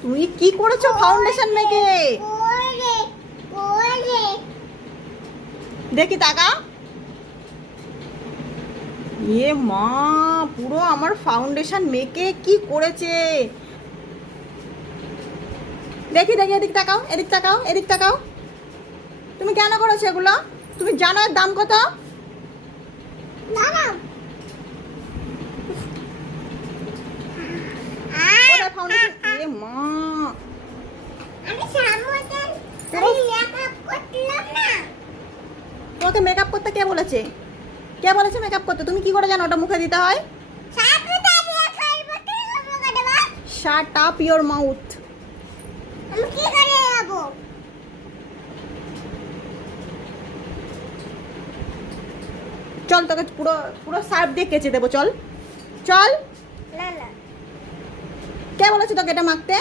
তুমি কি করেছো ফাউন্ডেশন মেখে? দেখি তাকা। এ মা, পুরো আমার ফাউন্ডেশন মেখে কি করেছে। দেখি দেখি, এদিক তাকাও, এদিক তাকাও, এদিক তাকাও। তুমি কেন করেছো এগুলো? তুমি জানো এর দাম কত? ওটা ফাউন্ডেশন। এ মা, তোমাকে মেকআপ করতে কে বলেছে? কে বলেছে মেকআপ করতে? তুমি কি করে জানো ওটা মুখে দিতে হয়? Shut up your mouth. চল, তোকে পুরো পুরো সার্ফ দিয়ে কেচে দেবো। চল চল। কে বলেছে তোকে এটা মাখতে?